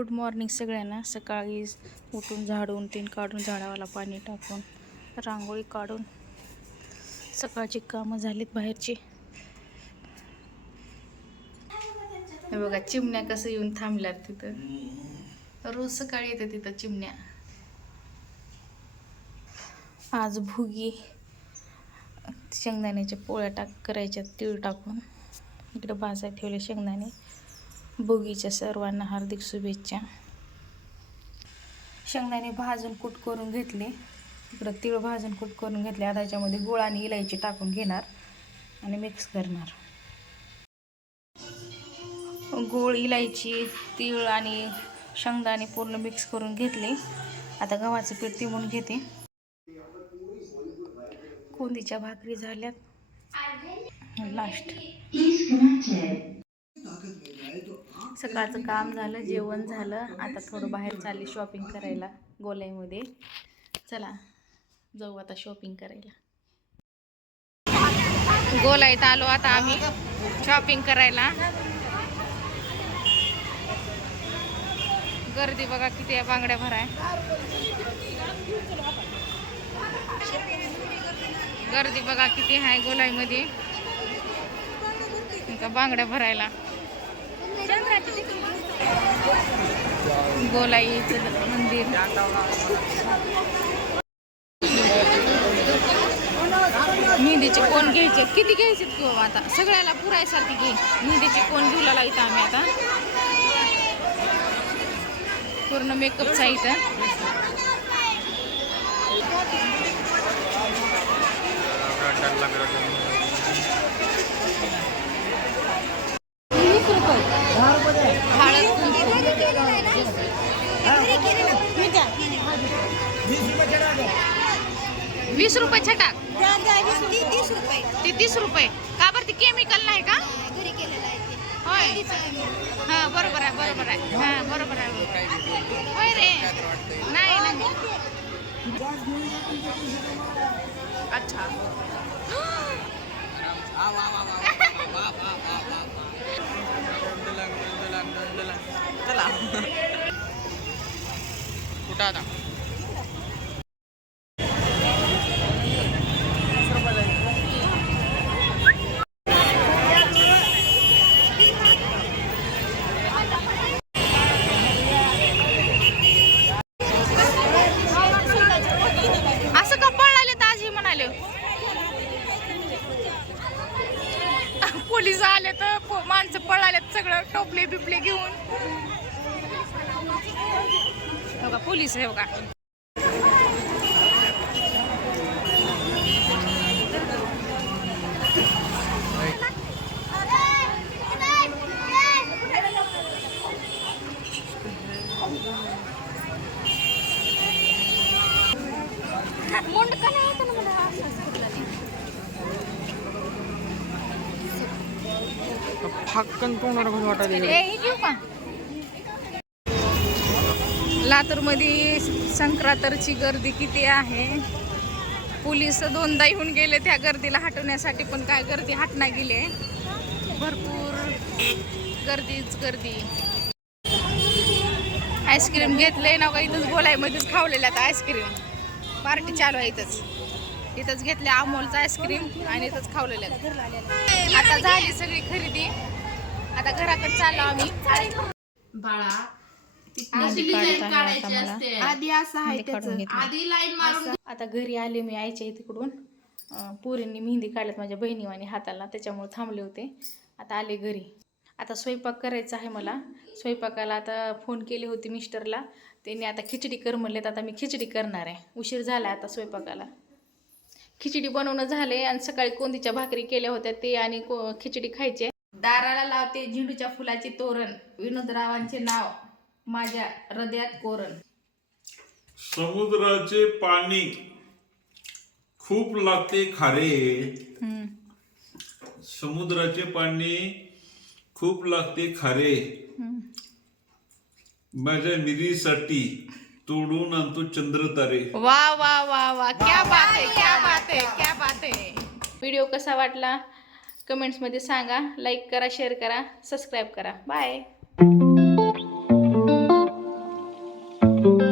Good morning सगळ्यांना. सकाळी उठून झाडून तीन काढून झाडावाला पाणी टाकून रांगोळी काढून सकाळची कामं झालीत बाहेरची. हे बघा चिमण्या कसं येऊन थांबल्यात तिथं. रोज सकाळी येते तिथं चिमण्या. आज भुगी शेंगदाण्याच्या पोळ्या करायच्या तीळ टाकून. इकडं भाजायला ठेवले शेंगदाणे. भुगीच्या सर्वांना हार्दिक शुभेच्छा. शेंगदाणे भाजून कूट करून घेतले. इकडं तीळ भाजून कूट करून घेतले. आता याच्यामध्ये गुळ आणि इलायची टाकून घेणार आणि मिक्स करणार. गूळ, इलायची, तीळ आणि शेंगदाणे पूर्ण मिक्स करून घेतले. आता गव्हाचं पीठ तिळून घेते. कोंदीच्या भाकरी झाल्यात. लास्ट सकाळचं काम झालं, जेवण झालं. आता थोडं बाहेर चालले शॉपिंग करायला गोल्यामध्ये. चला जाऊ आता शॉपिंग करायला. गोलाईत आलो आता आम्ही शॉपिंग करायला. गर्दी बघा किती आहे, बांगड्या भराय. गर्दी बघा किती आहे गोलाईमध्ये बांगड्या भरायला. गोलाईचं मंदिर. मेहंदीचे कोण घ्यायचे, किती घ्यायचे किंवा आता सगळ्याला पुरायसाठी घे. मेहंदीचे कोण घेऊ लागला इथं आम्ही. आता पूर्ण मेकअपचा इथं. हळद कुंकू 20 रुपये छटाक. ती 30 रुपये का बरं? ती केमिकल नाही का? होय. हां बरोबर आहे, बरोबर आहे. हां बरोबर आहे. होय रे. नाही नाही. अच्छा. चला कुठं आता? असं का पळाले ताजी म्हणाले? पोलीस आले तर माणसं पळालेत सगळं टोपले बिपले घेऊन. बघा पोलीस आहे बघा. फाक्कन तोंडाला कसं वाटायला घेऊ का? लातूरमध्ये संक्रांतीची गर्दी किती आहे. पोलीस 2दा येऊन गेले त्या गर्दीला हटवण्यासाठी, पण काय गर्दी हटना गेली. भरपूर गर्दीच गर्दी. आईस्क्रीम घेतले ना का इथंच गोलाईमध्येच खावलेलं. आता आईस्क्रीम पार्टी चालू आहे इथंच घेतले अमोलचं आईस्क्रीम आणि इथंच खावलेलं. आता झाली सगळी खरेदी. आता घराकडे चाललो आम्ही. बाळा आता घरी आले मी आईच्या तिकडून. पोरींनी मेहंदी काढल्यात माझ्या बहिणी आणि हाताला, त्याच्यामुळे थांबले होते. आता आले घरी. आता स्वयंपाक करायचा आहे मला. स्वयंपाकाला आता फोन केले होते मिस्टरला. त्यांनी आता खिचडी कर म्हणलेत. आता मी खिचडी करणार आहे. उशीर झाला आता स्वयंपाकाला. खिचडी बनवणं झाले आणि सकाळी कोंदीच्या भाकरी केल्या होत्या ते आणि खिचडी खायचे. दाराला लावते झेंडूच्या फुलाचे तोरण. विनोदरावांचे नाव माझ्या हृदयात कोरण. समुद्राचे पाणी खूप लागते खारे. समुद्राचे पाणी खूप लागते खारे. माझ्या मिरीसाठी तोडून आणतो चंद्र तारे. वा वा वा वा, क्या बात है, क्या बात है, क्या बात है. व्हिडिओ कसा वाटला कमेंट्समध्ये सांगा. लाईक करा, शेअर करा, सबस्क्राईब करा. बाय. करतो